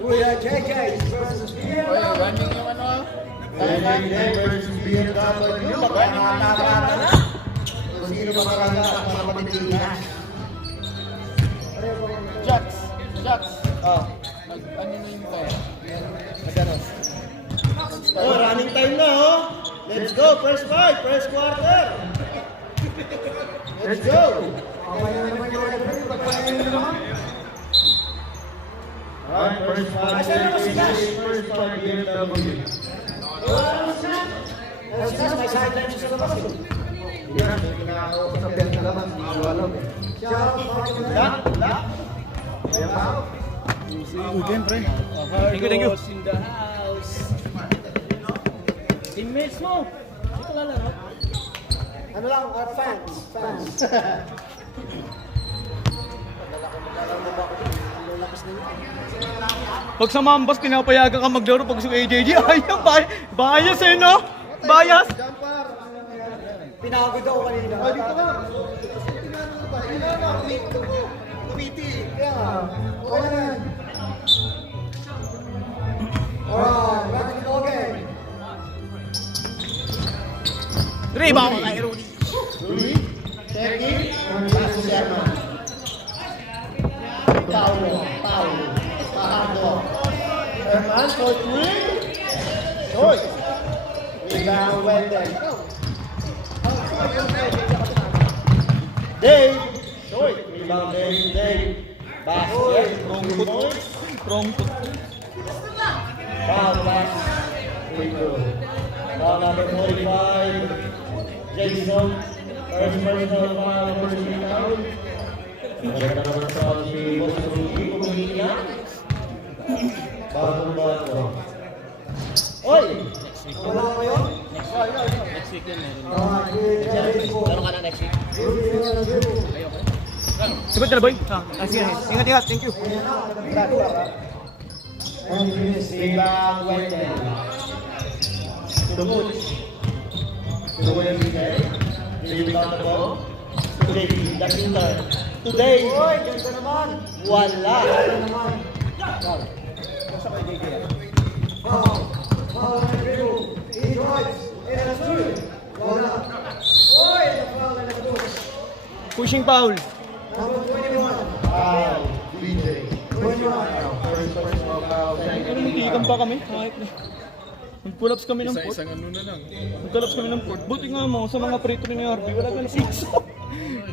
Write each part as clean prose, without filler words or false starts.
Kuya JJ versus BMW. Running yung ano? JJ versus BMW. Magkakata na. Kung sino makakanta at mga matitigas. Jax. Oh. Ano na yung time? Naganos. Oh, running time na oh. Let's go, first fight, first quarter. Let's go. Alright, first fight, first fight, BMW. May sideline sa labas. Yan, kinakausap sa belt na labas. Hindi ko alam eh. Lock. Ayan pa. Siyempre. Thank you. In the house. Teammates mo. Dito lalaro. Ano lang, fans. Pag sa Mambas, pinapayagan ka maglaro pag sa AJJ. Ayaw, bias eh, no? Bias! Pinagod ako kanina. Oh, dito ka. Kumiti. Kaya nga. Okay na yan. Alright, ready to go again. Rebound kay Rudy. Rudy, checking, pass to Sherman. Paulo. Pahando. Sherman for three. Short. Rebound, Wendell. Dave. Short. Rebound, Dave. Basket. Wrong foot. Foul pass. Free throw. Foul number 45. Jason. First personal foul, first rebound. Maganda naman sa si Boss Rudy. Kumihina. Bago. Oy! Wala ko yun? Next week yun. Gano'n ka na next week? Sagot na, boy. Sige. Ingat. Thank you. Rebound, Wendell. Tumut. Rebound the ball. Today, the shooter. Today. Oy, ganda naman. Wala. Ganda naman. Foul number 2. He drives. And a two. Wala. Oy, foul number 2. Pushing foul. Number 21. Foul. BJ. 21. First personal foul. Nagtikan pa kami. Nag-pull-ups kami ng port. Isang ano na lang. Nag-pull-ups kami ng port. Buti nga mo, sa mga free throw ni Harvey, wala ka na 6.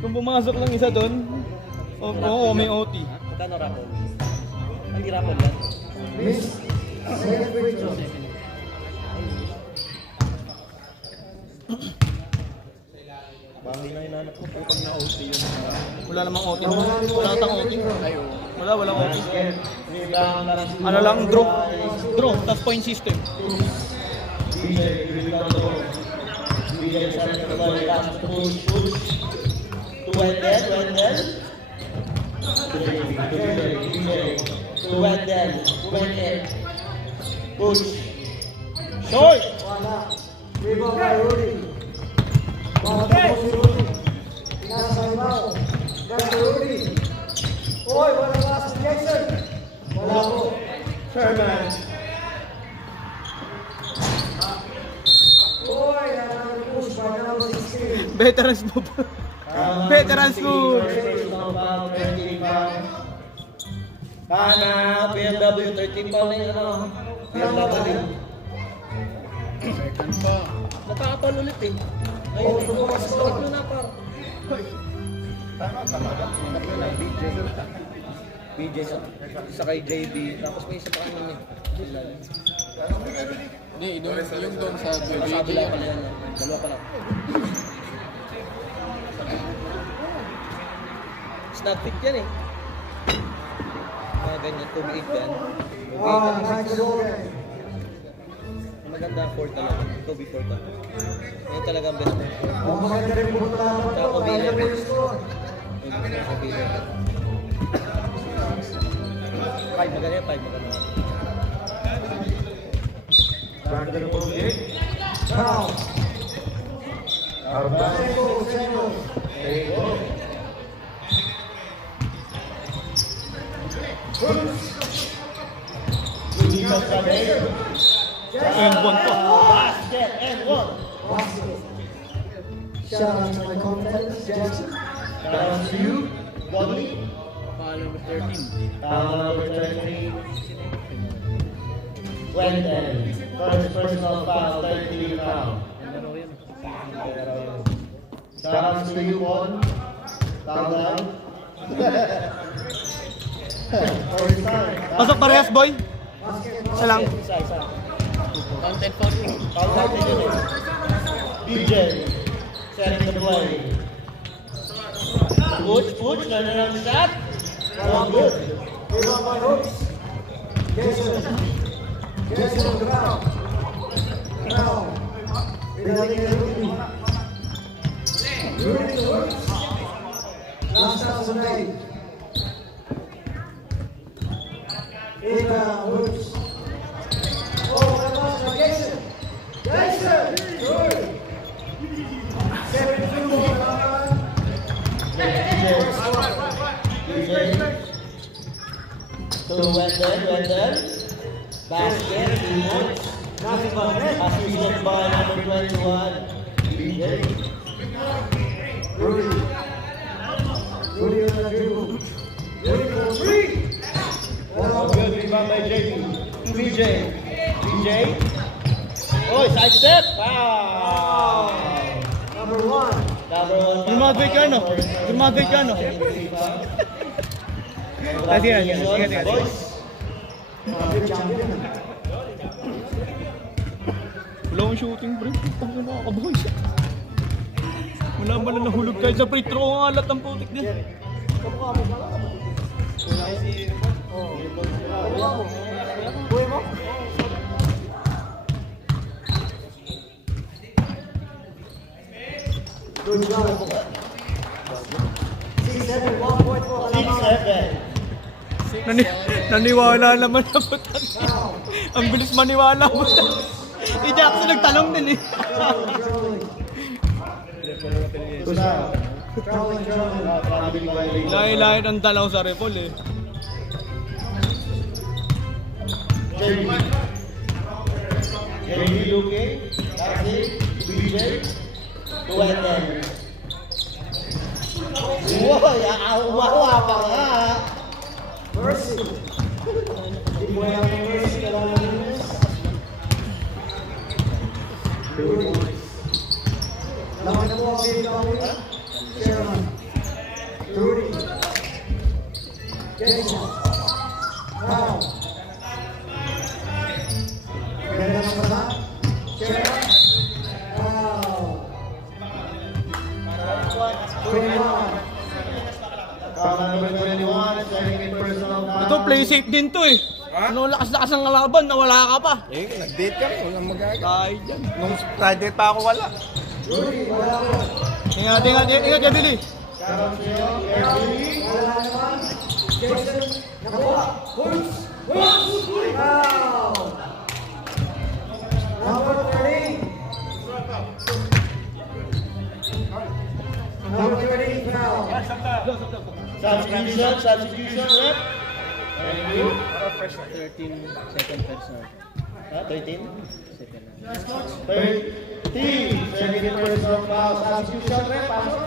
Kung pumasok lang isa doon, oo, may OT. Magkano rapol? Hindi rapol yan. Miss. Second free throw. Bangin na hinanap ko. Putang na OT yun. Wala namang OT. Wala tang OT. Walang OT. Ano lang, draw, tas point system. DJ, rebound the ball. DJ, center the ball. Last push. To Wendell. To Wendell. Push. Short. Wala. Rebound by Rudy. Para po si Rudy. Pinasa ibaw. Back to Rudy. Oy, wala ba si Jason? Wala po. Sherman. Oy, push by number 16. Veterans move. Veterans move. Kana, BMW 13 pound na yun, ano? BMW. Second pa. Nakakapal ulit eh. Ayun, subukas sa tatlo na par. Tama. Tatlo na. BJ sa kay JB, tapos may isa pa kanina eh. Hindi, yung doon sa Sa kabila pala yan. Dalawa pala. Snap fit yan eh. Mga ganyan, tumiit yan. Maganda 4 talaga. Kobe 4 talaga. Yan talaga ang best mo. Tsaka Kobe 11. Kobe 11. 5 maganda yan, 5 maganda. Back to the pocket. Foul. Out of bounds. There you go. Dito sa base. And one pa. Basket and one. Basket. Shout out to my confidence, Jackson. Down to you, Bobby. Foul number 13. Foul number 13. Quentin. First personal foul, 13 foul. Ano yun? Down to you, Juan. Foul down. First time. Pasok parehas, boy. Basket. Isa lang. Isa. Content foul. Foul down to you. DJ. Setting the play. Woods, turn around shot. All good. Rebound by Hooks. Jason. Jason on the ground. Ground. Rebounding the Rudy. Rudy to Hooks. Last chance on night. Ika Hooks. Oh, that was for Jason. Jason. Good. 7-2 on DJ. To Wendell. Basket, Woods. Nothing but net. Assisted by number 21, DJ. Rudy. Rudy on the dribble. Rudy for three. Oh, good rebound by JB. DJ. Oh, side step. Wow. Number one. Number one. Gumagay ka, no? Gumagay ka, no? Ah, sige, sige. Boys. Good champion. Wala akong shooting, bro. Putang na nakakabahoy siya. Wala ba na nahulog kahit sa free throw ang alat ng putik din. Kamukha mo pala. Oh. Kamukha mo. Buhay mo? Good job. 6-7, 1 point po. 6-7. Naniwala naman na putan. Now, Ang bilis maniwala mo. Si Jackson nagtanong din eh. trolling. Trolling. Lahi-lahi ng dalaw sa repol eh. JB looking. That's it. BJ. Wendell. Wow, pa nga. Mercy. Di mo yan ang mercy. Kailangan mo yun. Laman na po ang BW. Sherman. Rudy. Jason. Now. Ganda ng mata. Sherman. Now. 21. Foul number 21, setting in personal foul. Ito play safe din to eh. Ano lakas-lakas ng kalaban, nawala ka pa. Eh, nag-date kami. Walang magagawa. Kahit yan. Nung Friday pa ako wala. Rudy, wala ko. Ingat ya Billy. Down to you, RB. Wala naman. Jason, nakuha. Hooks. Wow. Number 13. Number 13 foul. Substitution, rep. Thank you. 13 second personal. 13? Second. 13. Setting in personal foul. Substitution, rep. Pasok.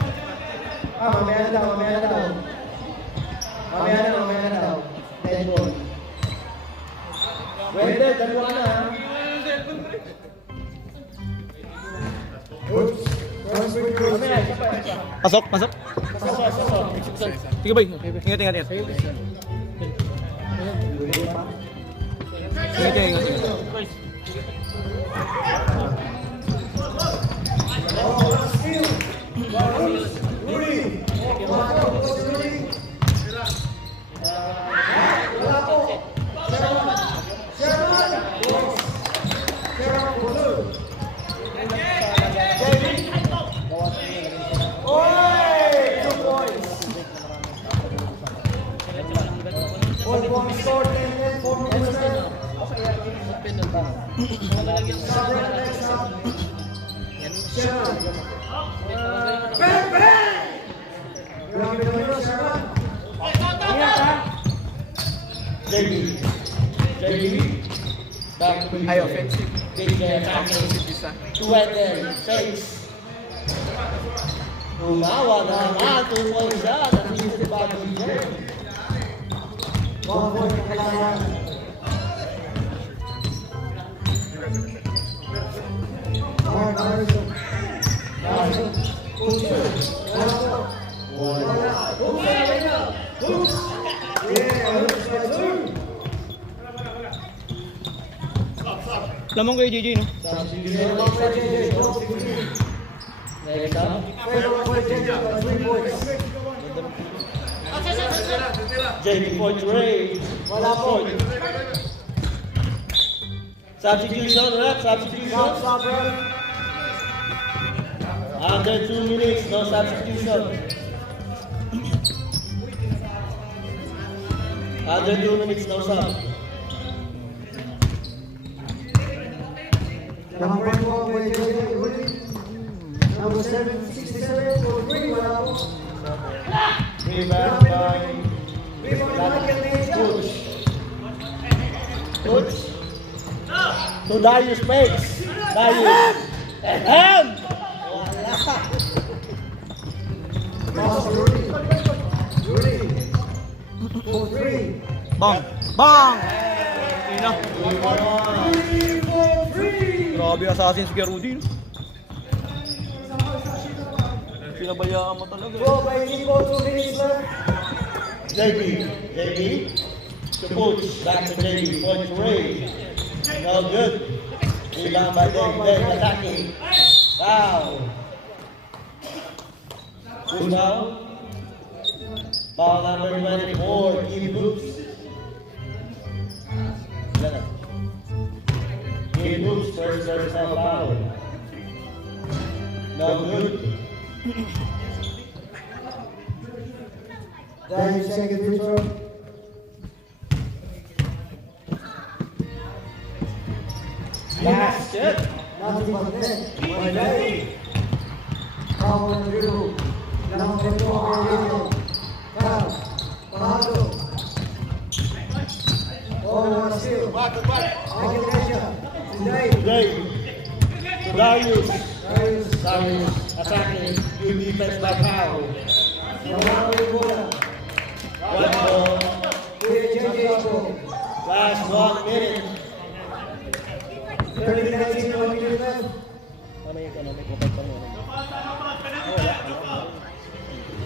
Mamaya na daw. Dead ball. Wendell, dalawa ka na. Hooks. First free throw. Pasok. Pasok. Sige boy. Ingat. Ingat. Oh, steal. Rudy. Rudy. Wala po. Sherman. Sherman blue. Oy! 2 points. 4 points scored and 4 minutes left. Sabre next up. Sherman. Bang! Grabe naman yun, Sherman. JB. Back to Ay, offensive. BJ attacking. Isa. 2 6. Umawa naman, 2 points siya. Natin si Bago BJ. 1 point ang kailangan. Mark Harrison. Harrison. Lamang kayo, JJ, no? Next up. JP for Dre. Wala po. Substitution, rep. Substitution. Stop, ref. Under 2 minutes, no substitution. Under 2 minutes, no sub. Number 1 by JJ Uri. Number 767 for Green. Wala po. Rebound by Rebound by Michael Mejia. Coach. Coach. To Darius Pace. Darius. Ahem! Pass to Uri. Uri. For 3. Bang! Bang! Ina. Uri for 3. Grabe, assassin si Rudy, no? Pinabayaan mo talaga. Go by Nico, 2 minutes left. JB. To Coach. Back to JB. For Dre. No good. Rebound by Dave. Attacking. Foul. Who's foul? Foul number 24. Keep Hoops. Keep Hoops. First personal foul. No good. 10-second free throw. Basket. Nothing but net. By Dave. Foul and dribble. Number 2 for Rio. Foul. Pahado. Oh, what a steal. Michael Mejia. Dave. Dave. To Darius. Darius. Darius attacking. Good defense by Powell. Ronaldo Bola. One ball. JJ Score. Last 1 minute. 30-19, 1 minute left.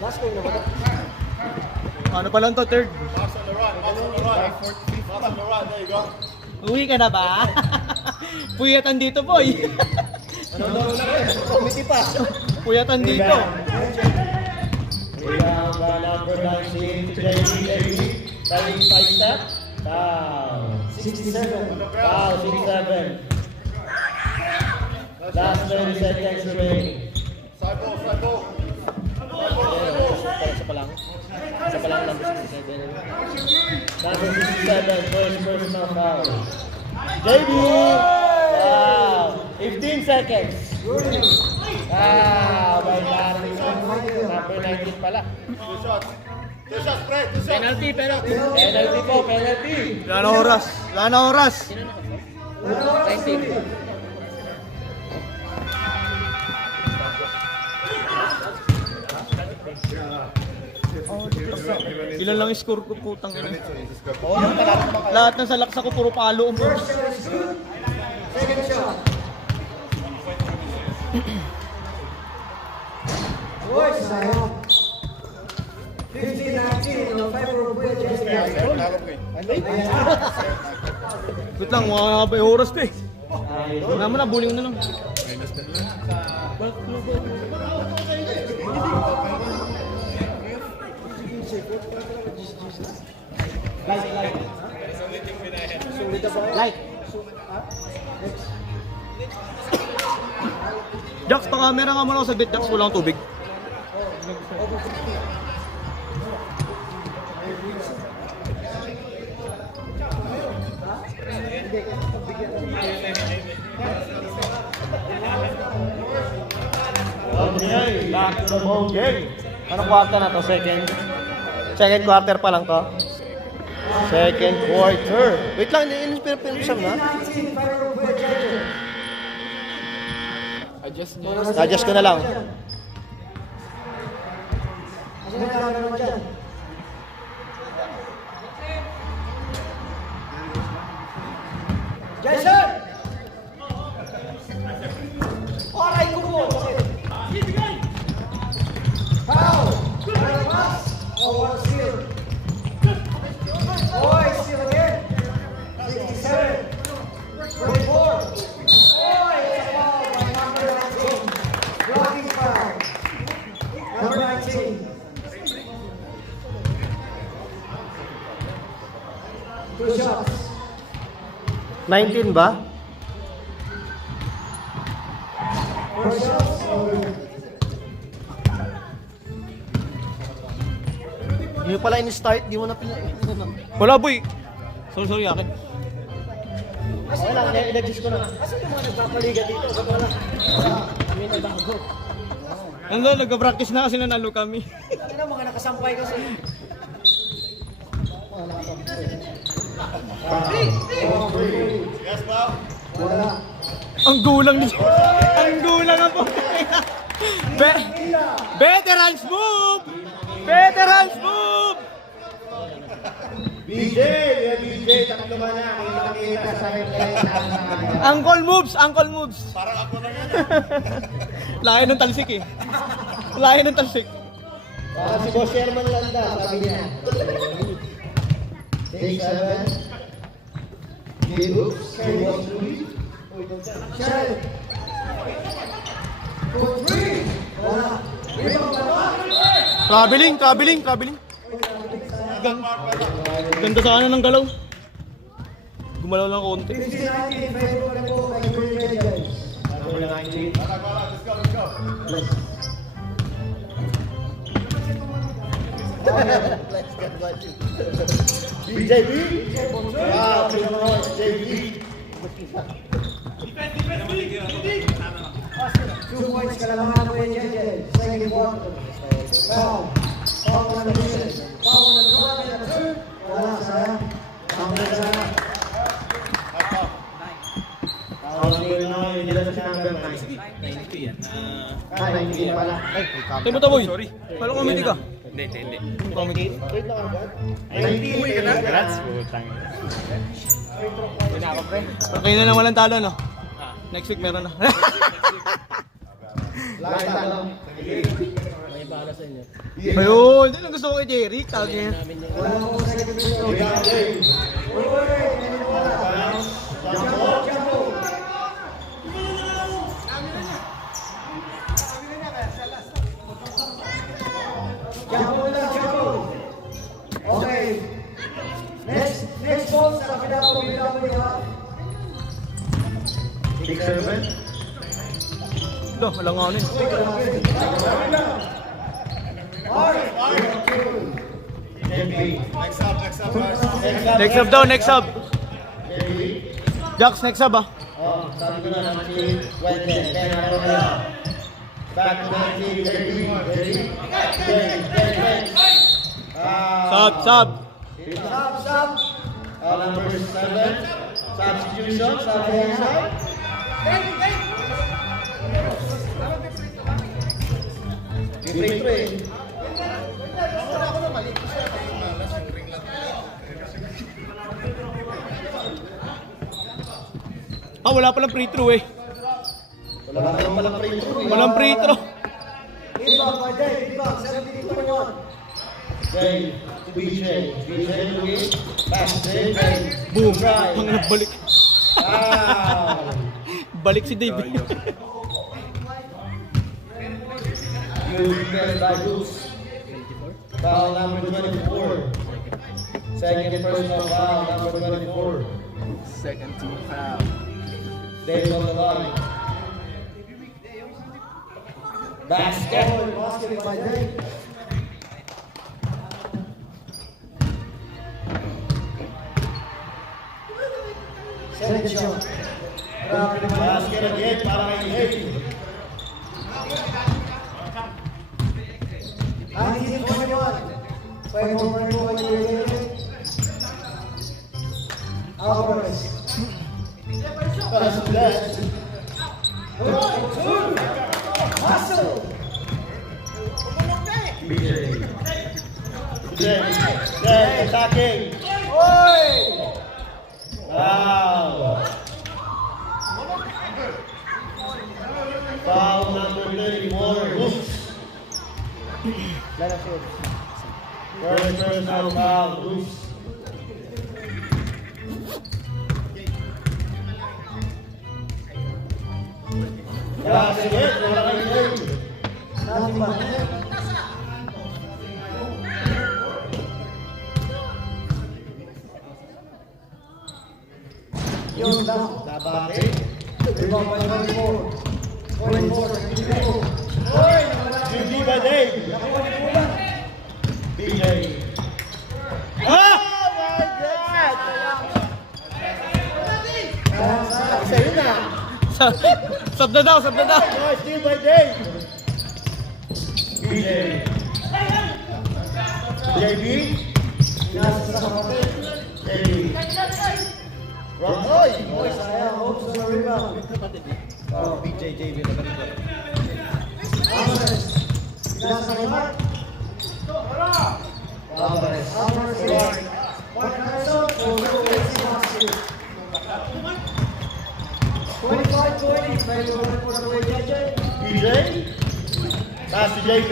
Last game na ba? Ano pa lang to, third? Uwi ka na ba? Puyatan dito, boy. Committee pa. Puyatan dito. Rebound by number 19 to JB. Carrying side step. Foul. 67. Foul, 6-7. Last 30 seconds remaining. Isa pa lang. Isa pa lang number 67. Number 67, first personal foul. JB! Wow! 15 seconds. Wow! By Barry. Number 19 pala. Penalty, penalty. Penalty po, penalty. Wala na oras. Wala na oras. 19. Ilan lang yung score ko, putang ina. Lahat ng salaksa ko, puro palo. First shot is good. Second shot. Boy, sayang. 15-19 on favor of Buya JJ. Wait lang, mga ba yung oras to eh. Wala mo na, buling mo na lang. Like. Jax, pa-camera nga muna ako sa bit. Jax, wala akong tubig. Okay, back to the ball game. Anong quarter na to? Second quarter pa lang to? Second quarter. Wait lang, hindi pinapinusam na. 19, final room for the judges. Adjust ko na lang. Ano na naman dyan? Jason! Aray ko po! Foul! Ano pass? Oh, what a steal! Boy, steal again! 67! 24! Boy, it's a foul by number 19. Blocking foul. Number 19. Two shots. 19 ba? Four shots. Hindi pala in-start, di mo na Wala boy. Sorry akin. Okay lang, i-adjust ko na. Kasi yung mga nagpapaliga dito, ba't wala? Kami na bago. Ano, nagka-practice na kasi nanalo kami. Ano na, mga nakasampay kasi. Wala. Ang gulang ni Ang gulang ang po. Veterans move! Veterans move! BJ, tatlo ba na? Kita sa Uncle moves! Parang ako na yan. Layo ng talsik eh. Layo ng talsik. Para si Boss Sherman Landa, sabi niya. 6-7. Oops, kay Boss Louie. Shell. 2-3. Wala. Rebound ba? Traveling. Ganda sana ng galaw. Gumalaw lang konti. 15-19, favor na po kay Green Legends. Number 19. BJB? Wow, JB. 2 points kalamangan Green Legends. Second quarter. Foul. Foul on the mission. Foul on the drop and the turn. Wala, sayang. Number sana. Number 9, nila sa number 9. 19 pala. Tayo mo ta boy. Sorry. Kala ko comedy ka. Hindi. Comedy. Wait lang ba? 19 ka na? Congrats. Kayo na lang walang talo no? Next week meron na. Last time. Ayun, yun ang gusto ko kay Jerry. Tawag niya. Wala mo second mission. Uy, wala. Jumbo. Jumbo. Okay. Next ball sa PWW ha. 6-7. Ito, walang ano yun. Next sub. Jax, next sub ah. Oh, sabi ko na naman Wednesday, 10 ako na. Back to 19, ready? Sub. Sub. Number 7, substitution, You take 3. Wala palang free throw eh. Wala ka naman palang free throw. Walang free throw. Rebound by Dave. Rebound, 17-21. Dave to BJ. BJ looking. Pass to Dave. Boom. Right. Ang nagbalik. Wow. Balik si Dave. Good defense by Goose. Foul number 24. Second personal foul number 24. Second team foul. Dave on the line. Basket. Basket by Dave. Second shot. Basket again para kay Dave. 19-21. Favor na po kay Green Legends. Alvarez. Pass left. Hustle. BJ. Then attacking. Oi! Wow. Foul number 34. Oops. First personal foul. Oops. That's it. Wala kayo din. Nothing but net. Yun lang. Nabati. Rebound by 24. 24. GG by Dave. BJ. Oh my God! Sa'yo na. Sab na daw, sab na daw. No, still by Dave. BJ. JB. JB. Rock. Oy! Oy, sayang. Hopes on the rebound. Oh, BJ, JB na ganito. Alvarez. Nasa kay Mark. Alvarez. Alvarez again. Mark Harrison. 25-20. Favorable for the way, JJ. BJ. Pass to JB.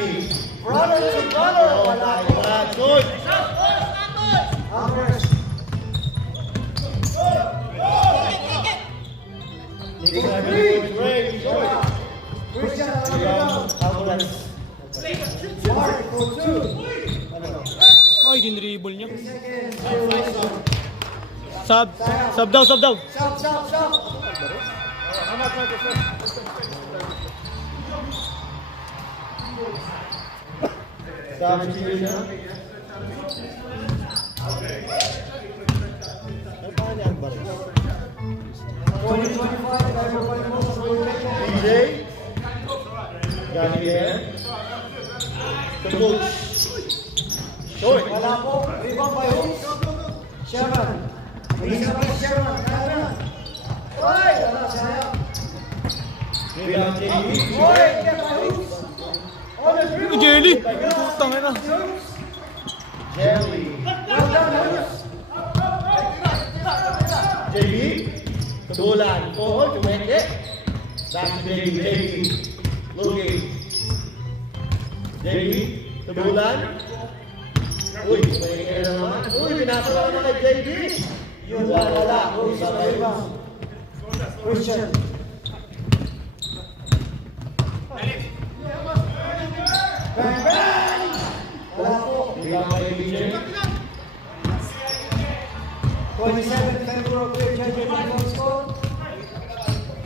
Brother to brother. Oh Wala my po. God. Good. Alvarez. Christian on the rebound. Mark for 2. Ay, dinribble niya. Seconds. Still Wilson. Sab. Sab daw, sab daw. Stop, stop, stop. Substitution. 20-25. Everybody moves for the way. BJ. Got it there. The coach. Short. Wala po. Rebound by Hoops. Sherman. Isa pa si Sherman. Kaya na. Oy! Wala, sayang. Rebound JB. Oy! Get by Hoops. On the dribble. Jelly. Tangin na. Hoops. Jelly. Well done, Hoops. JB. Kedulan. Oh, cumeke. Back to JB. JB. Looking. JB. Kedulan. Uy, cumeke na naman. Uy, pinasa na kay JB. Yun lang, wala. Hoops on the rebound. Christian. Bang, bang! Wala po. Rebound by BJ. 27 favor of Clear JJ Michael score.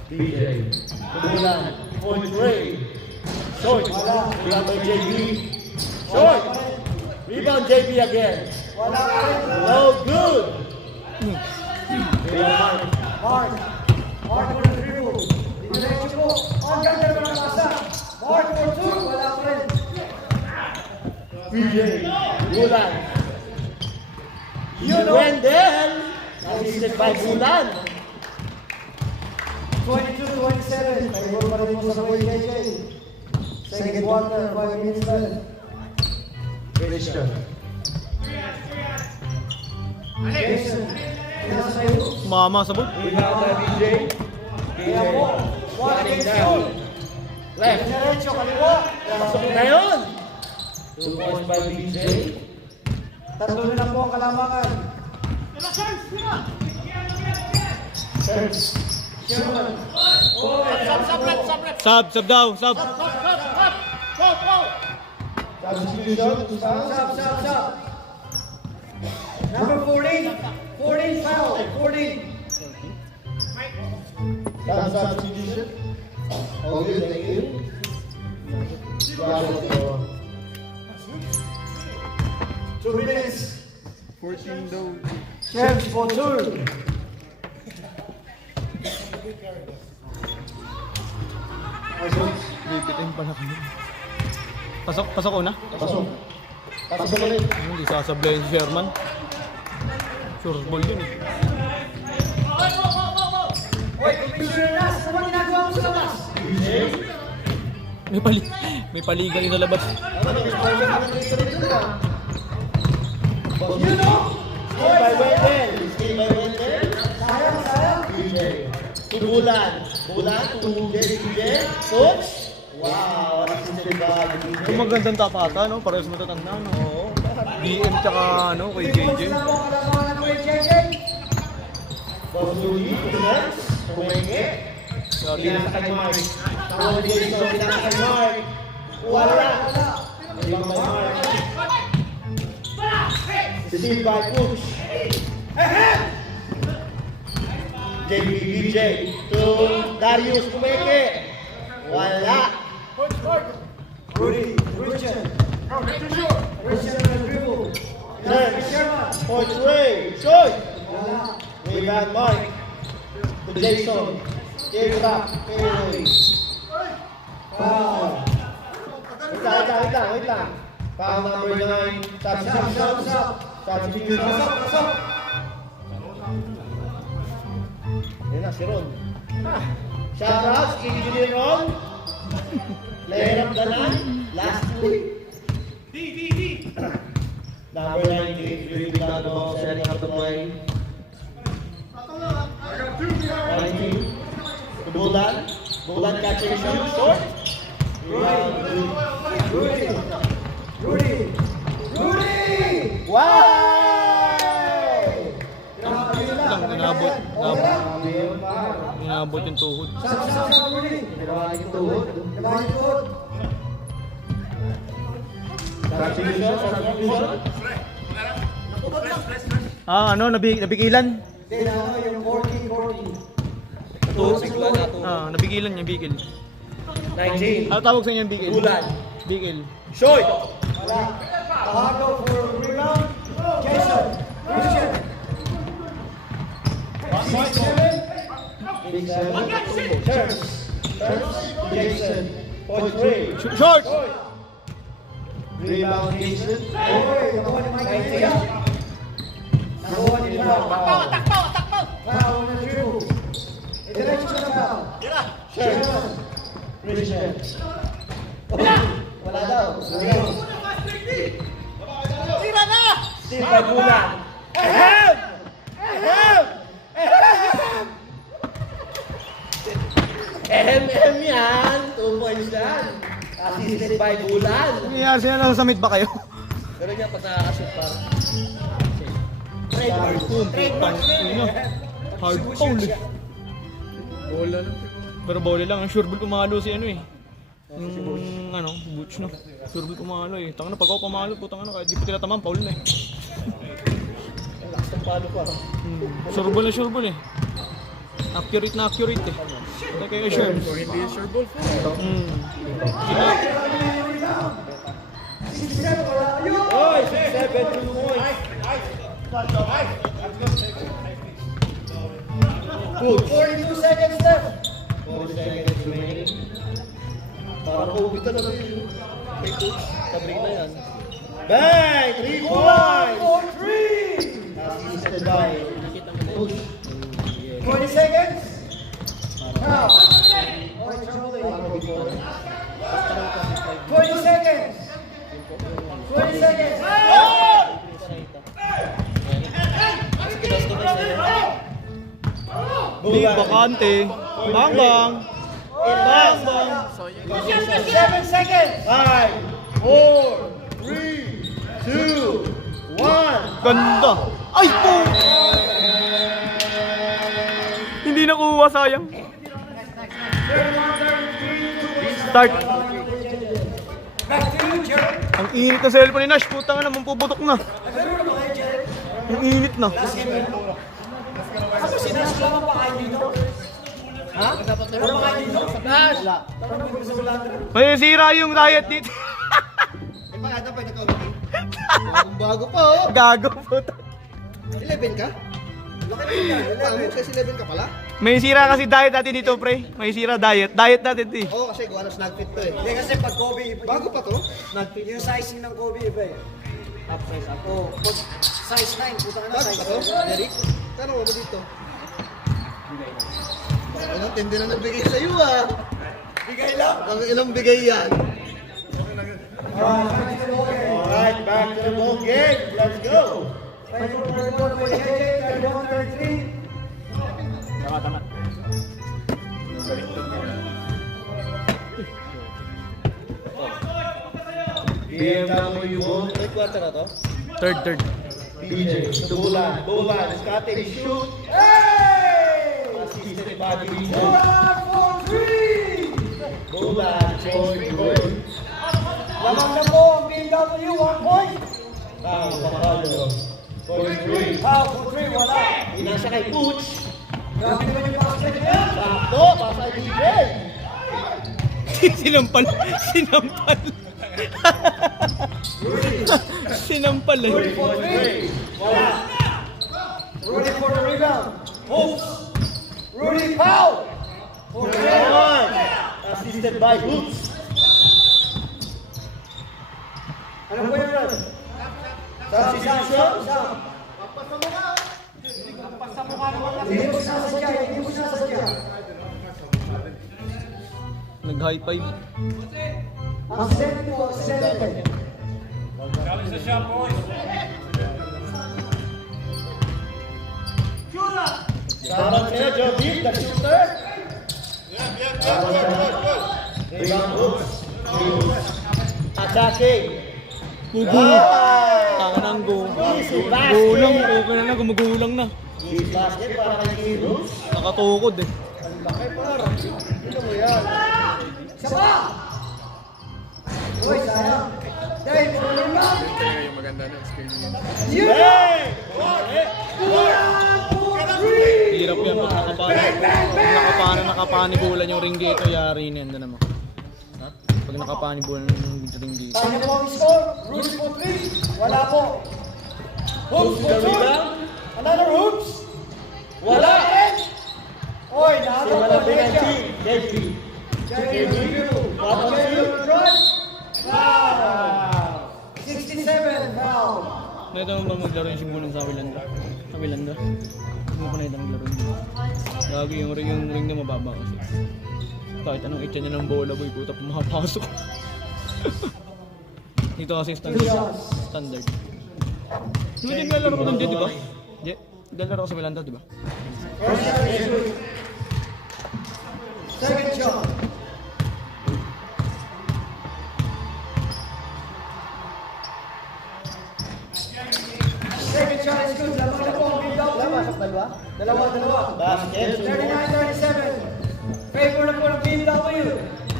BJ. Kedulan. Point three. Short. Rebound by JB. Short. Rebound JB again. Wala pa rin. No good. Rebound Mark. Mark for the dribble. Diretso po. Ang ganda ng pasa. Mark for 2. Wala pa rin. BJ. Bulan. Wendell. Assisted by Bulan. 22-27. Favor pa rin mo sa way JJ. Second quarter. 5 minutes left. Christian. Jason. Nasa sa'yo. Mama, sabog. Rebound by BJ. Kaya po. One against two. Left. Diretso. Kaliwa. Pasok na yun. 2 points by BJ. Tatlo na lang po ang kalamangan. Sherman. Sab, sab daw, sab. Substitution. Stop, stop, stop. Number 14. 14 foul. 14. Substitution. All good, thank you. Bravo. 2 minutes. 14 daw. James for 2. Lipitin pala kami. Pasok, pasok una. Pasok. Pasok ulit. Hindi sasablay si Sherman. Sure ball yun eh. Picture na last. Ano ba ginagawa mo sa labas? May paligal yung nalabas. You know? Still by Wendell. Still by Wendell. Sayang, sayang. DJ. To Bulan. Bulan to DJ. Coach. Wow. Assisted by DJ. Yung magandang tapata, no? Parehas matatanda, no? Oo. BM tsaka, ano, kay JJ. Sila po kalabangan mo kay JJ. Bosuli. Tunas. Kumenge. Pinasa kay Mark. Tawag dito. Pinasa kay Mark. Wala. Ibang by Mark. Steve by Coach. JB DJ to Darius Kumeke. Wala. Rudy, Christian. Christian on the dribble. Next. Coach Ray. Shoot. Wala. Rebound Mike. To Jason. Give it up. Anyway. Foul. Wait lang. Foul number 9. Substitution. Substitution. Yan na, si Ron. Shoutouts, Engineer Ron. Player of the night. Last week. Number 98, Ricky Blanco, setting up the play. 19. To Bulan. Bulan catching a shoot. Short. Rudy. Wow! Grabe Lang, inabot. Inabot yung tuhod. Sa Rudy. Ginawa yung tuhod. Diba yung tuhod? Substitution. Ah, ano, nabigilan? Hindi na ano, yung 40. Nabigilan niya, bigil. 19. Ano tawag sa inyo yung bigil? Bulan. Bigil. Shoot! Wala. Tahago for rebound. Jason. Christian. 6-7. Turns. Jason. Point 3. Short! Rebound Jason. Oy, nakuha ni Mike Garcia. Nakuha ni Lau. Takpaw. Lau on the dribble. Diretso na foul. Turns. Christian. Wala daw. Still by Bulan. Ehem yan. 2 points yan. Assisted by Bulan. Nangyayari sila lang sa mid ba kayo? Pero niya pa nakakashoot para. Hard foul eh. Bola lang. Pero bola lang, ang sure ball pumalo si ano eh. Yung ano, Butch no. Sure ball pumalo eh. Tanga na pag ako pumalo, putang ano, kahit di pa tinatamaan, foul na eh. Lakas ng palo pa. Sure ball eh. Accurate eh. Ito kayo sure. Hindi yung sure ball po. Oy, 6-7, 2 points. Good. 42 seconds left. 4 seconds remaining. Parang COVID na naman yun. May coach, pabrik na yan. Bang! 3 points! 4-3. Assisted by Coach. 20 seconds. Now. Oh, it's rolling. 20 seconds. 20 seconds. Di bakante. Bang bang. Bang! 7 seconds. 5, 4, 3, 2, 1. Ganda. Ay po! Hindi nakuha, sayang. Start. Back to you, Jerry. Ang init ng cellphone ni Nash, putang na, mampuputok na. Nagkaroon na ba kayo, Jerry? Ang init na. Ako si Nash lang ang pakain dito. Ha? Wala pakain dito? Nash! Parang may gusto lang. May sira yung diet dito. Eh, pa ata pa nagkaulit. Bago pa oh. Gago, puta. 11 ka? Laki din yan. 11. Kasi 11 ka pala? May sira kasi diet natin dito, pre. May sira diet. Diet natin ito eh. Oo, kasi gawa ng snag fit to eh. Hindi kasi pag Kobe, Bago pa to? yung sizing ng Kobe iba eh. Up size up. Oh, pag size 9, puta ka na Bago size pa to? 9. Derek? Kano mo ba dito? Anong tindi na nagbigay sa'yo ah. Bigay lang. Ang ilang bigay yan. Alright, back to the ball game. Let's go. Fight for the ball by JJ, 31-33. Tama. BMW ball. May quarter na to? Third. PJ. Bulan, Scotty, shoot. Hey! Assisted by PJ. Bulan for three. Bulan, change goal. Lamang na po ang BMW, 1 point. Foul, Papalo. 43. Foul for three, wala. Inasa kay Pooch. Grabe naman yung basket niya. Sakto, pasa kay PJ. Sinampal. Sinampal eh. Rudy for three. Wala. Rudy for the rebound. Hoops. Rudy foul. For three. One. Assisted by Hoops. Ano po yung run? Substitution. Hindi mo sinasadya. Nag-high five. Ang set po, set. Sama sa'yo, Joby, the shooter. Rebound Hoops. Attacking. Tangan ng go. Easy basket. Gulang. Okay na, gumugulang na. Easy basket para kay Hoops. Nakatukod eh. Ang laki par. Ito mo yan. Isa pa! Uy, sayang. Dahil for the rebound. Hey! Bulan for three. Hirap yan. Pag nakapanibulan yung ring dito, yari na yan. Doon naman. Pag nakapanibulan yung ring dito. Kanya po ang score. Rudy for three. Wala po. Hoops for two. Another hoops. Wala rin. Oy, nato po. Malapit ang team. JP. Foul. 67 foul. Nakita mo ba maglaro yung simbulan sa Wilanda? Sa Wilanda? Hindi ko nakita maglaro yun. Lagi yung ring na mababa kasi. Kahit anong itcha niya ng bola boy, puta pumapasok. Dito kasi standard. Hindi din nalaro ko doon, di ba? Nalaro ko sa Wilanda, di ba? First shot is good. Second shot. Second shot is good. Lamang na po ang BMW. Dalawa. Basket. 39-37. Favor na po ng BMW.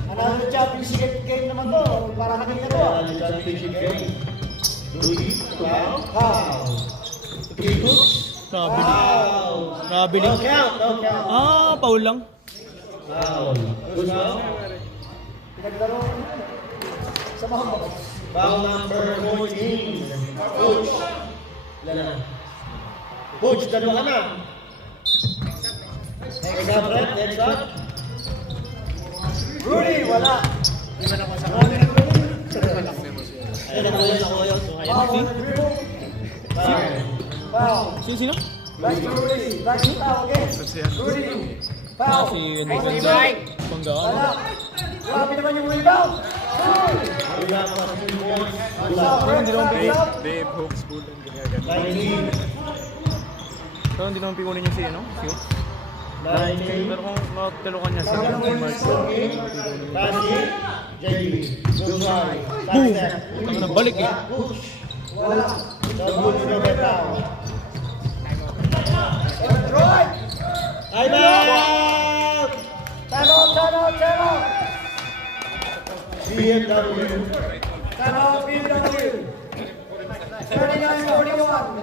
Another championship game naman to. Para kanina to. Championship game. Rudy. Foul. Nabili. Foul. Nabili. No count. Foul lang. Foul. Who's foul? Pinaglaro. Samahan mo. Foul number 14. Coach. Coach, dalawa ka na. Next up, Brett. Next up. Rudy, wala. Ay, nakuha ako yun. Foul on the dribble. Foul. Sino? Back to Rudy. Back to foul again. Rudy. Foul. Si On ano? the right. Banggaan. Wala. Grabe naman yung rebound. Wala pa sa 2 points. Hindi naman bigyan. Dave Hooks Bulan. 19. Pero hindi naman pikunin niya si ano? Si Hooks. 19. Pero kung makatulukan niya si Mark. Passing. JB. Guzmán. Boom! Tangin na balik eh. Push. Wala. Double number foul. Right. Time out! Time out. BMW. Time out, BMW. 39-41.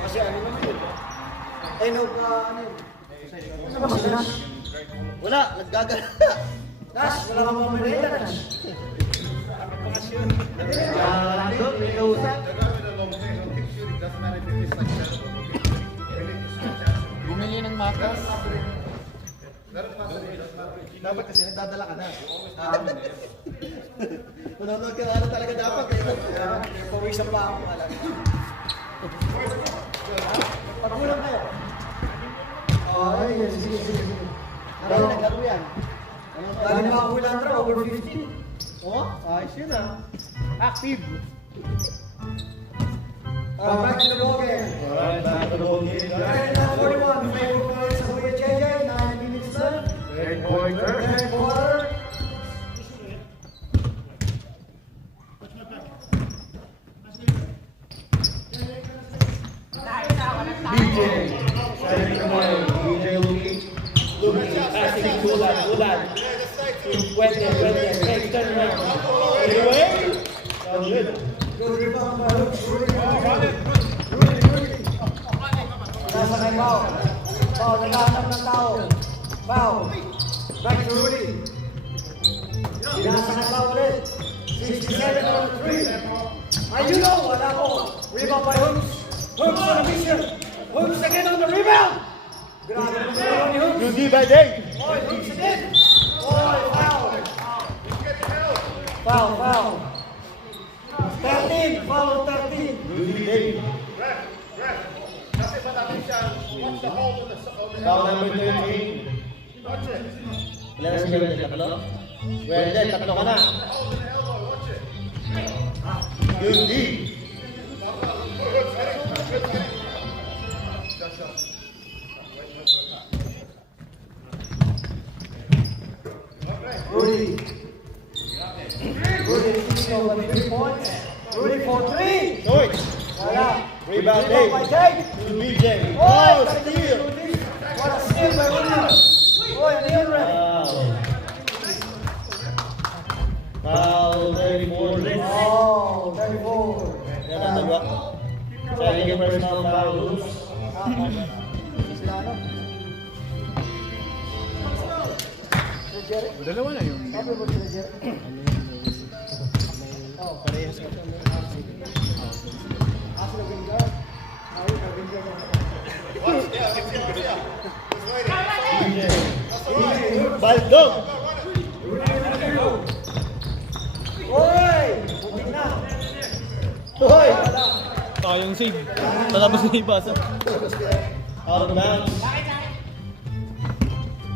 Kasi ano naman yun? Ay, no, ano yun? Ano ba si Nash? Wala, naggagala. Nash, wala kang mamarita, Nash. Doon, may kausap. Bumili ng makas. Dapat kasi nagdadala ka na. Nanonood ka na talaga dapat eh. Pawisan pa ako, alam. Pagkulang kayo. Ay, sige. Marami naglaro yan. Dali pa ako ilang draw, over 15. Oh, ayos yun ah. Active. Back to the ball game. Alright, back to the ball game. Right now, 41, favorite points sa Kuya JJ, 9 minutes left. Third quarter. Third quarter. BJ. Starting to mind. BJ looking. Passing Bulan. Puente. Next turn around. Anyway. Sounds good. Good rebound by Hooks. Rudy. Nasa kay Pao. Pao, naghahanap ng tao. Pao. Back to Rudy. Nasa kay Pao ulit. 67 on the 3. Ayun o, wala ko. Rebound by Hooks. Hooks on a mission. Hooks again on the rebound. Grabe naman sa ni Hooks. Rudy by day. Oy, Hooks again. Oy, foul. Foul. 13, foul 13. Rudy day. Foul number 13. Ilan na si Wendell? Tatlo? Wendell, tatlo ka na. Rudy. Rudy, 16 over 3 points. Rudy for 3. Short. Wala. Rebound Rebound by Jake. to BJ. Oh, Oh, steal. What a steal by Rudy. Boy, an in ready. Foul 34. Oh, 34. Yan ang nagawa. Second personal foul. Sila ano? Sir Jerry? Dalawa na yun. Sabi mo sila Jerry? Oh, Parehas ka. Asla Wingard. Ayun, Wingard. BJ. Baldog. Oy! Buti na. Hoy. Tayong save. Tatapos na ibasa. Out of bounds.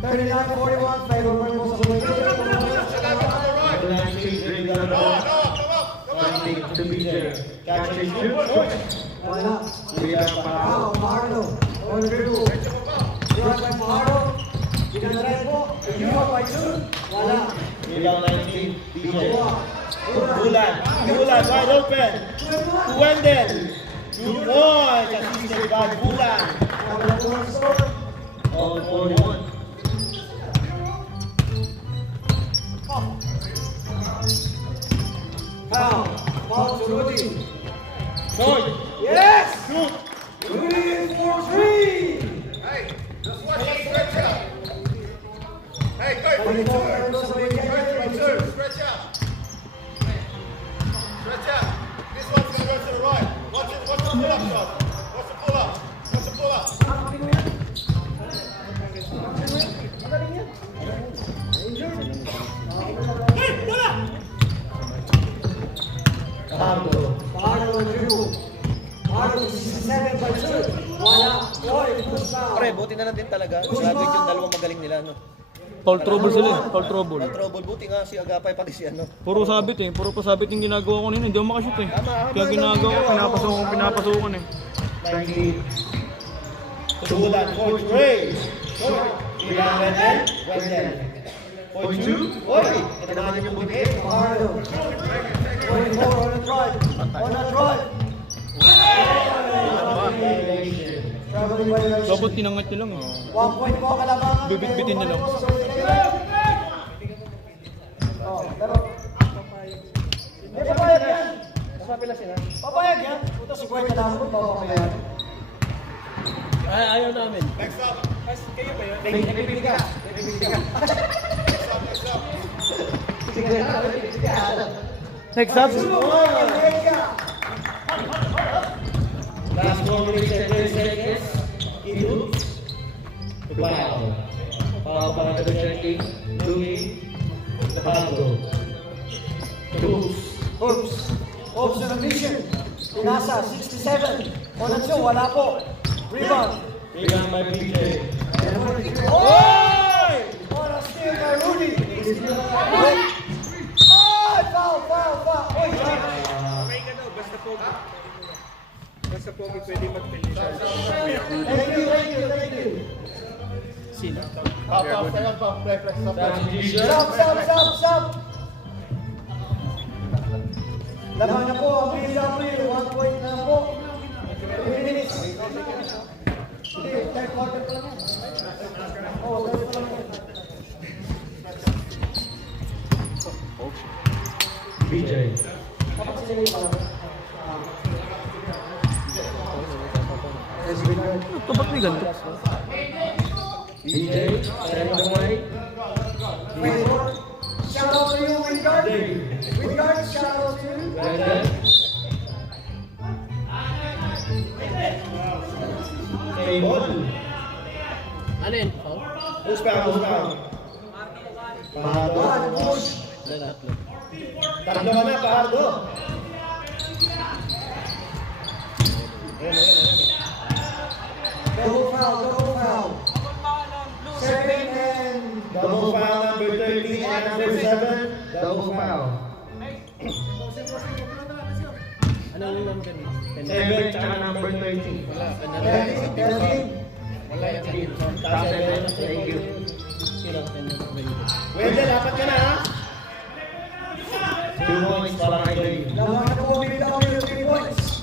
39-41, favorable mo sa Kuya JJ. To BJ. Catch and shoot. Wala. Rebound foul. Mahardo. On the dribble. Drive by Mahardo. Pinadrive mo. Inuwa by Jun. Wala. Rebound 19. BJ. Bulan wide open. To Wendell. 2 points. Assisted by Bulan. Wala po ang score. All 41. Foul. Foul to Rudy. Short. Yes! Shoot. Rudy for 3. Balik po kayo sa Kuya JJ. Mahardo. Mahardo on the dribble. Mahardo 67 by Jun. Wala. Oy, push foul. Pre, buti na lang din talaga. Graduate yung dalawang magaling nila, no? Foul trouble sila eh. Foul trouble. Ang trouble, buti nga si Agapay pati si ano. Puro sabit eh. Puro pasabit yung ginagawa ko nila. Hindi ako makashoot eh. Kaya ginagawa ko, pinapasukan eh. 19. Bulan. Coach Ray. Rebound Wendell. Point 2. Oy. Ito naman yung buti. Mahardo. 24 on the drive. On the drive. Traveling violation. Dapat tinangat nyo lang eh. 1 point po kalamangan. Bibit-bitin nila. Oh, pero hindi papayag yan. Masapila sila. Papayag yan. Puto si Kuya na ako, papayag. Ay, ayaw namin. Next up. Last 4 minutes and 30 seconds. Itu. Foul. Foul para the checking. Looking. Mahardo. 2. Oops. Oops on a mission. Pinasa, 67. On a 2, wala po. Rebound. Rebound by PJ. Oy! On a steal by Rudy. Ay, foul. Oy, Basta pogi pwede mag-finish. thank you. Sino? Stop. Laman na po ang PSW. 1 point na po. 3 minutes. Hindi, third quarter pa lang yan. Oo, third pa lang yan. PJ. Kapag sila yung parang, Ito ba't may ganito? PJ. Send away. shout out to you, Wingard. Wingard, shout out to you. Table. Ano yun? Oh? Who's foul? Pahardo. One, push. Tatlo ka na, Pahardo. Double foul. Second and Double foul number 13 and number 7. Double foul. Ano yung number niya? 7 tsaka number 13. Delvin. Wala yan sa dito. Top 7. Thank you. Sino? Wendell, dapat ka na ha? 2 points para kay Dave. Laman na po PSW, 3 points.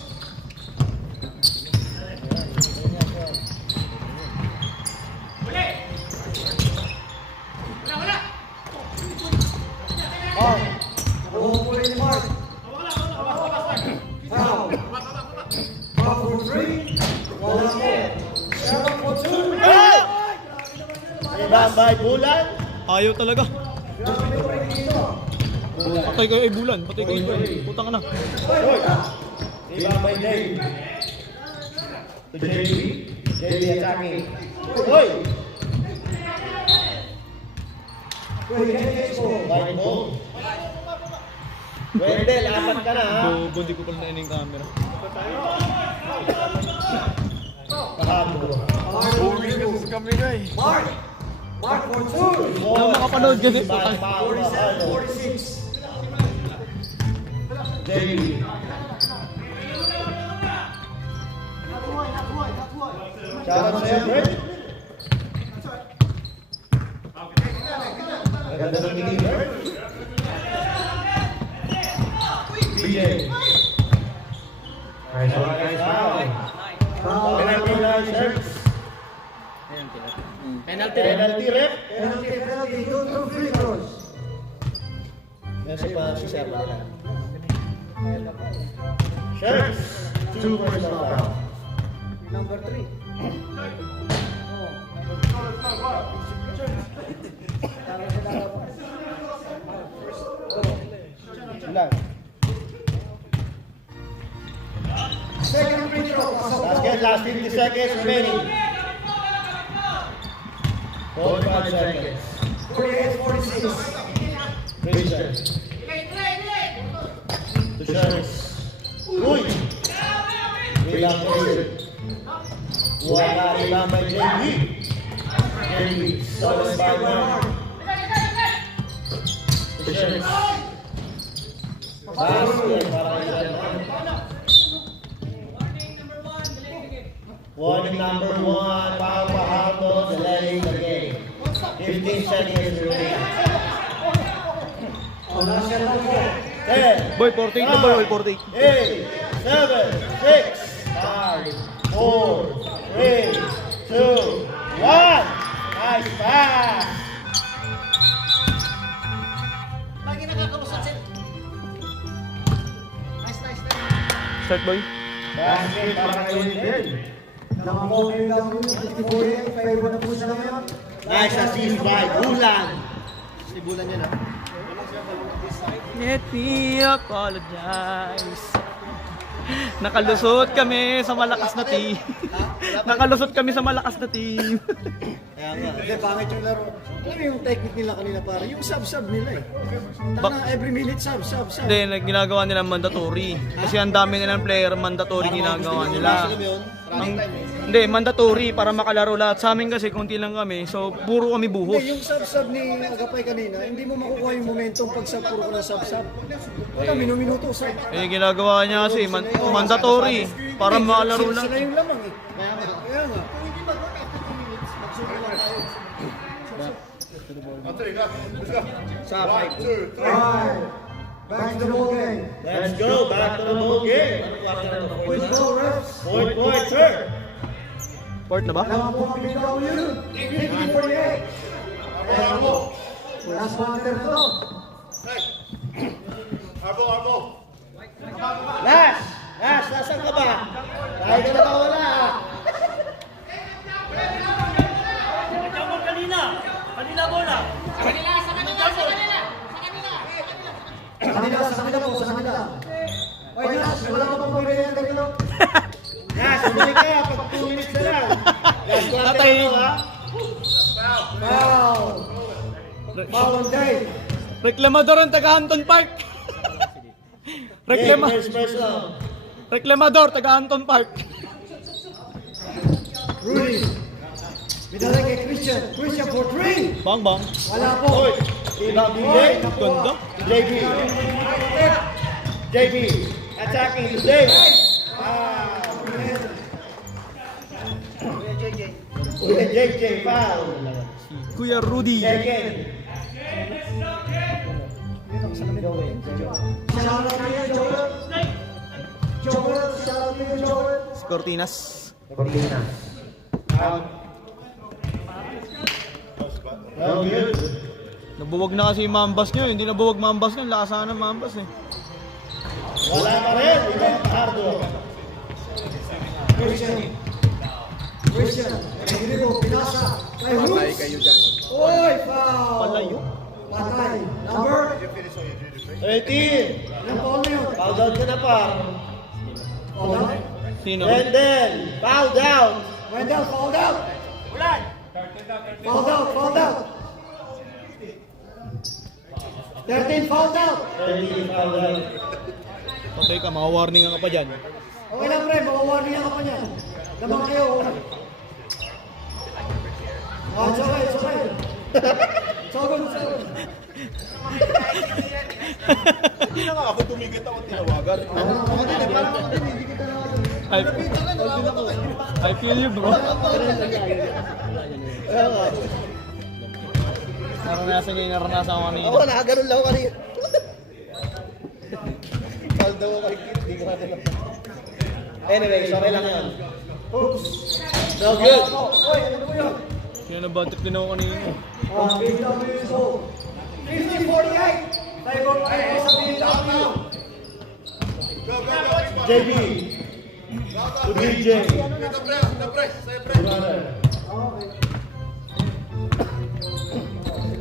Nakuha po rin ni Mark. Foul. Foul for 3. Wala po. Shout out for 2. Rebound by Bulan. Ayaw talaga. Grabe po rin dito. Patay kayo ay bulan. Patay kayo ay putang ka na. Rebound by Dave. To JB. JB attacking. Hoy! White ball. Wendell, apat ka na ha? Bobo, hindi ko pala na yung camera. Pahardo. Mark. Mark for 2. Ano makapanood ganito? By Pahardo. 47-46. JB. Shout out sa'yo, Brett. Ganda ng tingin, Brett. BJ. Nice one, nice foul. Foul. Penalty line, Sharks. Penalty. Penalty rep. Penalty. Two free throws. Nasa pa si Sherpa nila. Sharks. 2 personal foul. Number 3. Ilan? Second free throw. Basket, last 50 seconds remaining. 45 seconds. 48-46. Christian. To Sharks. Uy! Rebound Christian. Wala rebound by JB. JB. Stolen by Mark. To Sharks. Basket para kay Sharks. Warning number 1, Pao Pahardo, delaying the game. 15 seconds remaining. Last shot lang po. 10, Boy, 48 na boy, 48. 8, 7, 6, 5, 4, 3, 2, 1. Nice pass! Start boy. Basket para kay Wendell. Nakamoke yung gawin. 54 favor na po siya ngayon. Nice assist by Bulan. Let me apologize. Nakalusot kami sa malakas na team. Nakalusot kami sa malakas na team. Kaya nga. Hindi, pangit yung laro. Alam mo yung technique nila kanina pare, yung sub-sub nila eh. Tana, every minute sub. Hindi, ginagawa nila mandatory. Kasi ang dami nilang player, mandatory ginagawa nila. Alam mo yun? Running time eh. Hindi, mandatory para makalaro lahat. Sa amin kasi, konti lang kami. So, puro kami buhos. Hindi, yung sub-sub ni Agapay kanina, hindi mo makukuha yung momentum pag sub puro ka ng sub-sub. Wala, minuto sub. Eh, ginagawa niya kasi, mandatory. Para makalaro lang. Sila yung lamang eh. Kaya nga. Sa 5. Alright. Back to the ball game. Let's go, back to the ball game. With goal refs. Point, sir. Port na ba? Alam po ang BW. 50-48. Last one terto. Last, nasan ka ba? Dahil ka nakawala ah. Sa kanila. Oy, Nas, wala ka pang pwede yan ganito. Nas, bumalik ka pag 2 minutes na lang. Last quarter Tatay. na to, ha? Foul. Foul on Dave. Reklamador ang taga Hampton Park. First person. Reklamador taga Hampton Park. Rudy. Bidala kay Christian. Christian for 3. Bang bang. Wala po. Oy, DJ. Ganda. JB. Attacking today. Uy, JJ, foul. Kuya Rudy. Second. Shout out to you, Joel. Joel, shout out to you, Joel. Cortinas. Out. No good. Nabuwag na kasi yung mambas niya. Hindi nabuwag mambas niya. Lakas sana ng mambas eh. Wala pa rin. Ito ang hardo. Christian. Rodrigo, pinasa. Patay kayo dyan. Oy, foul. Palayo. Patay. Number? 18. Ilang foul na yun? Foul down ka na pa. Foul down? Sino? Wendell. Foul down. Wendell, foul down. Foul down. 13 foul down. 13 foul down. Patay ka, maka-warning ka pa dyan. Okay lang pre, mawawarning ka pa niyan. Lamang kayo. Oh, it's okay. It's all good. Hindi na nga ako tumigit ako tinawagan. I feel you bro. Naranasan ko kanina. Ako, nakaganon lang ako kanina. Foul daw ako. Hindi ko natin lang. Anyway, sorry lang yun. No good. Oy, ano po yun? Kaya nabantik din ako kanina. BW is home. 50-48. Tayo sa BW. JB. To DJ. Brother.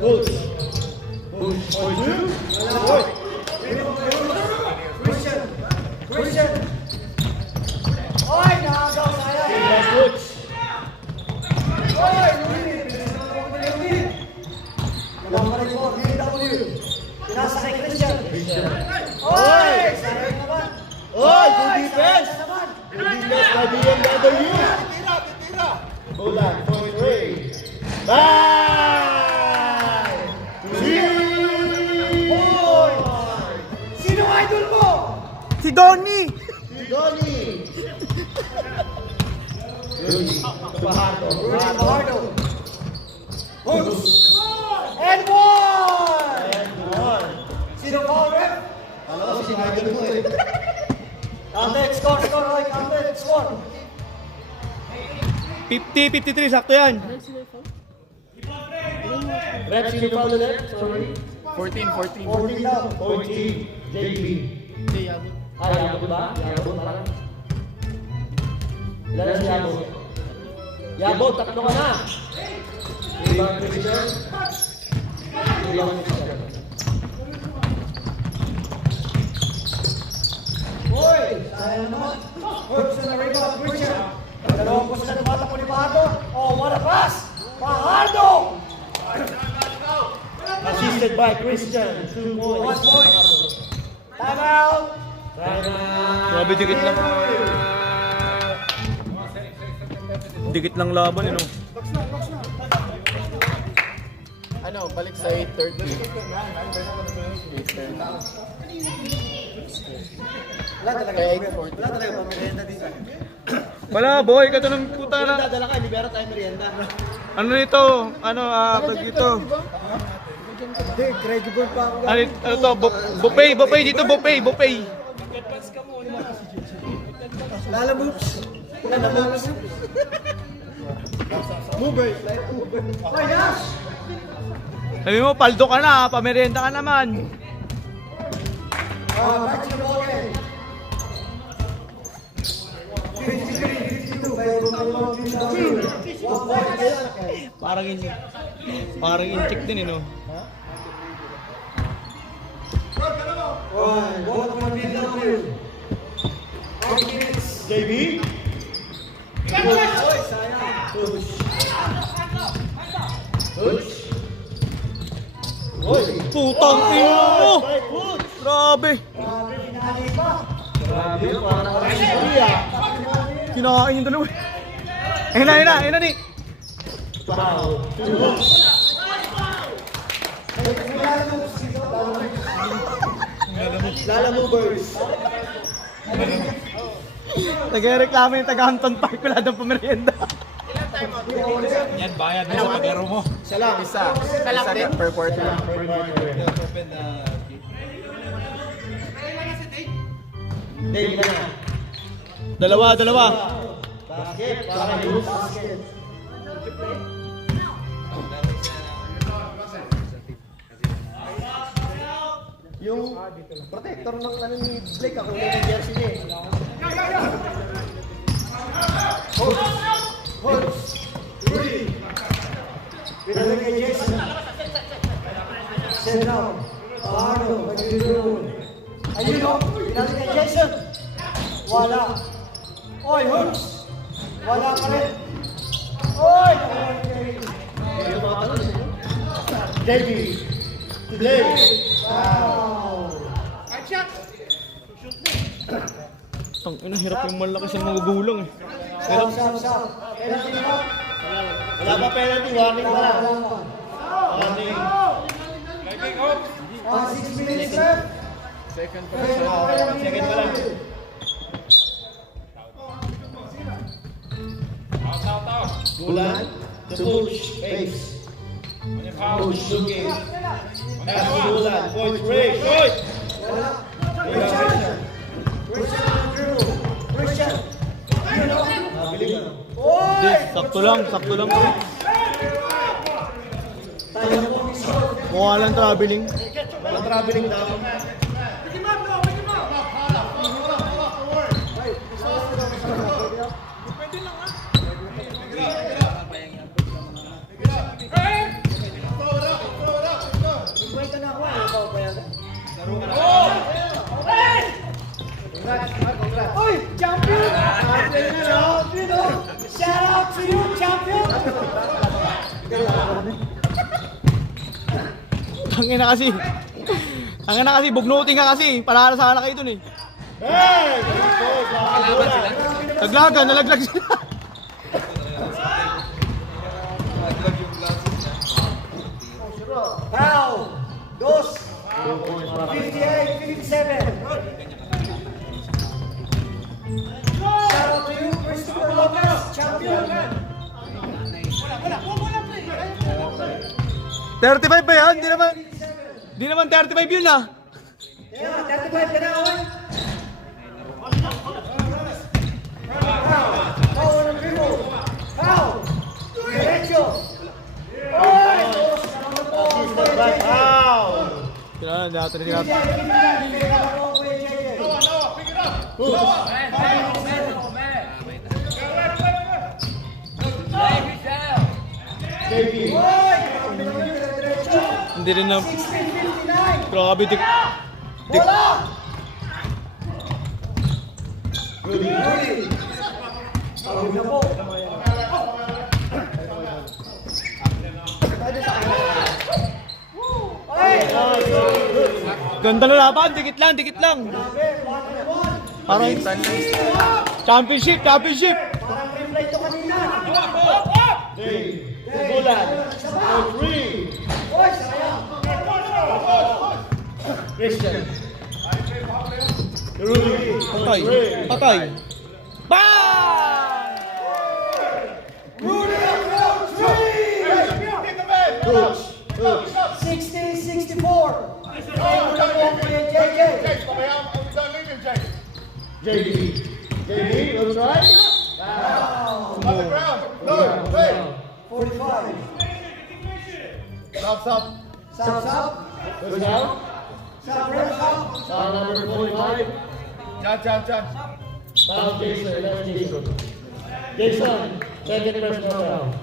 Push. For 2. Christian. Oy, nakagaw sayang. Push. Oy, Rudy. Number 4, BW. Pinasa kay Christian. Oy, sayang naman. Oy, good defense. Sayang naman. Good defense by BMW. Hold on, point 3. Bye! Oy! Sino idol mo? Si Donnie! Si Donnie! Rudy Fajardo. Rudy Fajardo. Hooks. And one! And 1. Sino foul ref? Ano ko si idol mo eh. Counted, score, Roy. Counted, score. 50-53, sakto yan. Rep, sino foul ulit? Sorry. 14 daw. 14. JB. Yabot ba? Yabot parang. Ilan si Yabot? Yabot, tatlo ka na. Ibang Christian. Ibang Christian. Hoy! Sayang naman. Hooks na rebound, Christian. Dalawang puso na tumatakbo ni Fajardo. Oh, what a pass! Fajardo! Assisted by Christian. 2 points. 1 point. Time out. Grabe, dikit lang. Dikit lang laban, eh, no? Ano, balik sa 8:30. Wala talaga. Kaya Wala talaga pamerienda dito. Wala, boy, kato ng puta na. Dadala ka, libera tayo merienda. Ano nito? Ano, tag ito? Hindi, credible pa ako. Ano to? Buffet dito, buffet. Lala moves. Lala moves. Movers. Ay, Nash! Sabi mo, paldo ka na, pamerienda ka naman. Back to the ball game. 53-52. Kaya bumabang din sa 1 point. Parang in-check din, eh, no? Ball from BW. 8 minutes. JB? Oy, sayang. Putang ina mo! Grabe! Grabe, pinali pa. Grabe yun, parang Australia. Kinakain yung dalawa. Ayun na, Nick. Foul. Lala movers. Nagreklamo yung taga-Hampton Park, wala daw pamerienda. Isa lang. Isa lang per quarter. Dave na na. Dalawa. Basket, para Luz. Basket. Yung protector ng ano ni Blake, ako na yung jersey niya eh. Holtz. Rudy. Pinalik kay Jason. Send down. Fajardo. Magdidulong. Ayun o. Pinalik kay Jason. Wala. Oy, Holtz. Wala pa rin. Oy! JB. Today. Wow. Tang ina, hirap yung malaki sa magugulang, eh. Stop. Penalty na. Wala pa penalty, warning na lang. Wala pa. Warning. 6 minutes left. Second Second pa lang. Bulan. To push. Pace. Push. Looking. Pass to Bulan. Point break. Shoot. Wala. Christian Andrew. Christian. Nabiling na. Oy! Sakto lang. Tayo na po ang score. Mukha lang traveling. Wala traveling down. Kwenta na ako. Ano ba yan? Oy! Champion! Champion! Shout out to you, champion! Tangina kasi, bugnutin ka kasi. Panalo sana kayo dun, eh. Hey! Nalaglag sila. Foul! Dos! 58-57. Shout out to you, Christopher Lopez, champion! 35 ba yan? Di naman 35 yun, ah. Yeah, 35 ka na, oy! Foul on the dribble! Foul! Derecho! Oy! Dos! Salamat po! Foul! Kailangan natin. JB. Hindi rin na. 16:59. Grabe, Wala! Rudy. Tawag na po. Ganda na laban, dikit lang, dikit lang. Parang championship. Parang replay to kanina. Bulan. 3. Oy, sayang. Christian. patay. Patay. Bang! Rudy Approach 3! Coach. 60-64. Favor ng JJ. JB. JB, let's try. 45. Stop. Subs up. Goes out. Sub rest up. Number 45. Chan. Foul Jason. That's Jason. Jason, second personal foul.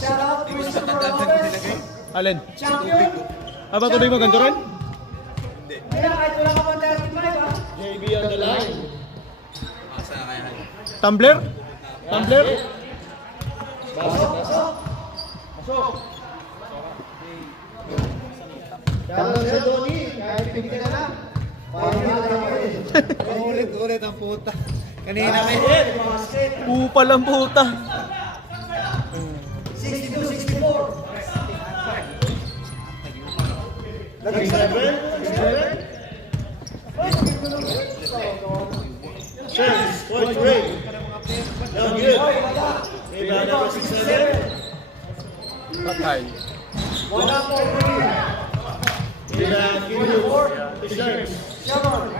Shout out Christopher Lopez. Alin? Champion. Aba, tuloy mo ganito rin? Kaya kahit wala ka pang 35 ha. JB on the line. Tumbler? Tumbler? Pasok. Shoutout sa Donnie. Kahit pinti ka na. Ulit ang puta. Kanina may Basket. Upal ang puta. 62-64. 67. Chance, point break. No good. Rebound number 67. Patay. Wala po. Rebound, Kinu. Chance. Sharon.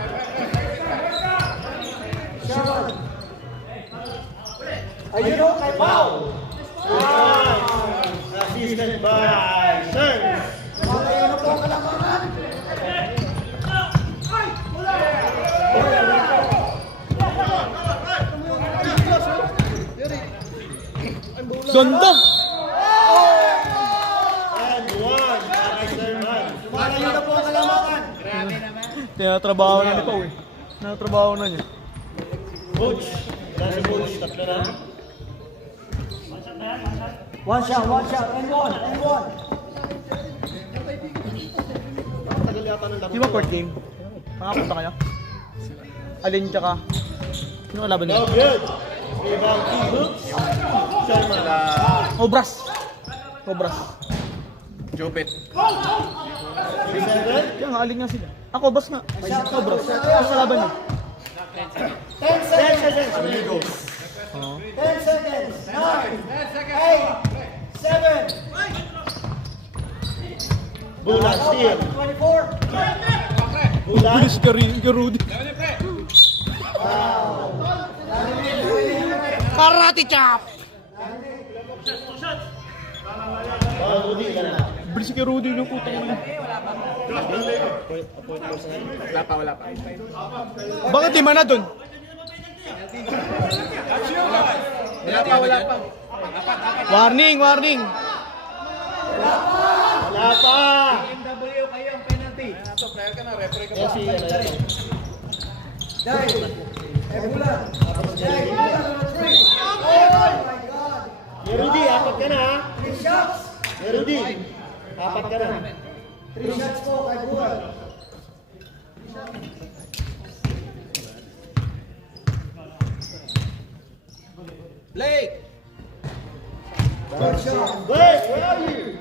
Ayun o, kay Pao. Assisted by Chance. Malayo na po ang kalamangan. Ganda! And one. Nice man. Malayo na po ang kalamangan. Tinatrabaho na ni Pao eh. Tinatrabaho na niya. Coach. Nasa coach. Tatlo na. One shot, and one. Di ba court game? Makapunta kayo? Alin tsaka? Sino kalaban niya? No good. Rebound, Kinu. Sherman. Obras. Jopet. 37. Kaya nga, alin nga sila. Ako, bas nga. Obras. Ano kalaban niya? 10 seconds. 10 10 seconds. 9, 8, 7, Bulan, steal. 24. Bulan. Bilis ka Rudy. Karate chop! Rudy ka na. Bilis ka Rudy yung putang ina. Wala pa. Bakit di man na dun? Wala pa. Warning! Wala pa. MW kayo ang penalty. Player ka na, referee ka pa. Yes, sige na. Dai. Ebulan. Dai. Number 3. Oh my God. Rudy, apat ka na ha. 3 shots. Rudy, apat ka na. 3 shots po kay Bulan. Blake! Third shot. Wait, where are you?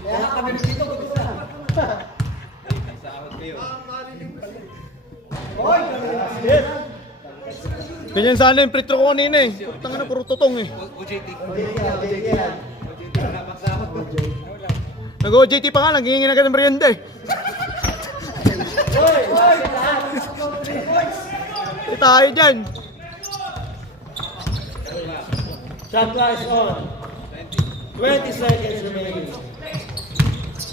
Kaya nga kami dito gusto na. Oy, Yes. Ganyan sana yung free throw ko kanina eh. Putang ina, puro tutong eh. Nag-OJT pa nga, naghihingi na ka ng merienda eh. Eh, tayo dyan. Shot clock is on. 20 seconds remaining.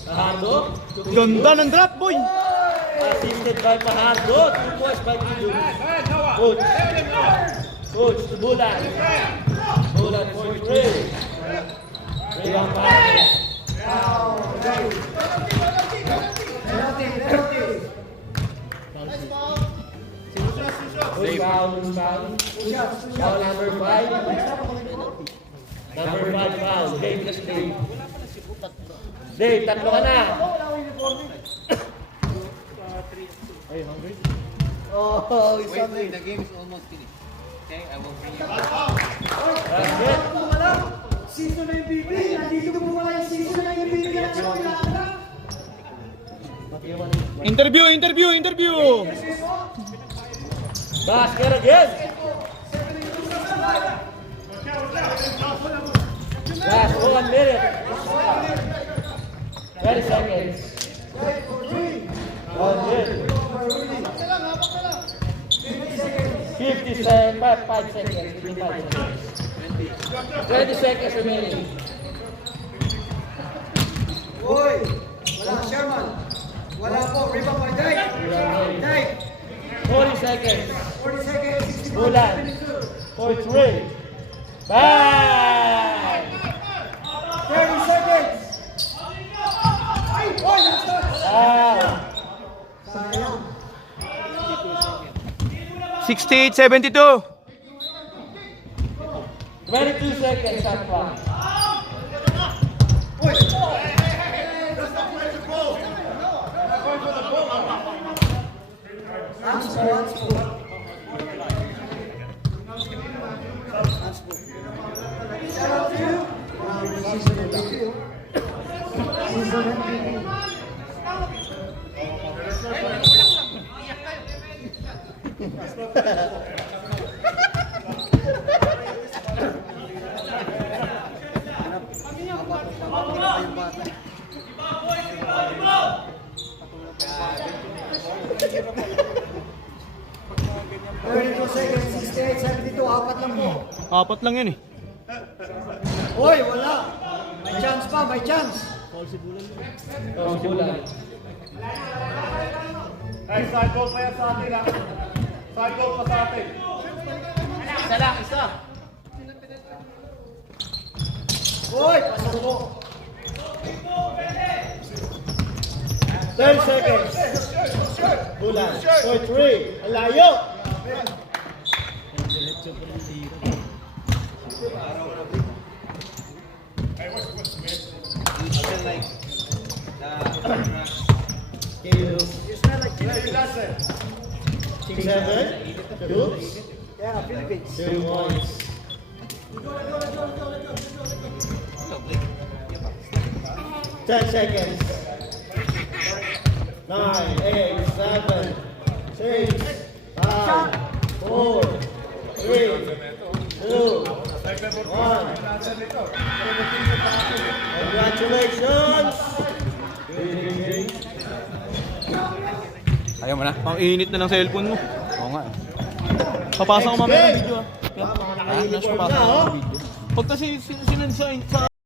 Fajardo. Ganda ng drop, boy. Assisted by Fajardo. 2 points by Kidu. Coach. Coach to Bulan. Bulan point three. Rebound Fajardo. Loose foul. Foul number 5. Number 5 foul. Game plus 3. Dave, tatlo ka na. Oh, isa rin. The game is almost finished. Okay, I will bring you. Wala. Season na yung BP. Nandito mo wala yung season na yung BP. Interview! Basket again. Last 1 minute. 20 seconds. 1 minute. 5 seconds. 55 seconds. 20 seconds remaining. Uy! Wala Sherman. Wala po. Rebound by Dave. Dave. 40 seconds. 40 seconds. 60 Bulan. 43. Bang! 30 seconds. Ay! Oy! Bang! Sayang. 68-72. 22 seconds shot clock. Shout out to you. Season MVP. Season MVP. Seconds, 68, 72, apat lang po. Apat lang yun eh. Hoy, wala. May chance pa, may chance. Oh, si Bulan. Ay, side goal pa yan sa atin, ha? Side goal pa sa atin. Isa lang, isa. Hoy, pasok po. 10 seconds. Bulan. 43. Ang layo. You smell like Philippines. 7. Oops. Yeah, Philippines. 2 points. 10 seconds. 9, 8, 7, 6, 5, 4, 3, 2, 1. Congratulations! Ayaw mo na. Ang init na ng cellphone mo. Oo nga eh. Papasok ko mamaya ng video ah. Kaya, Mga nakainit papasok ko ng video. Pag kasi sinend sa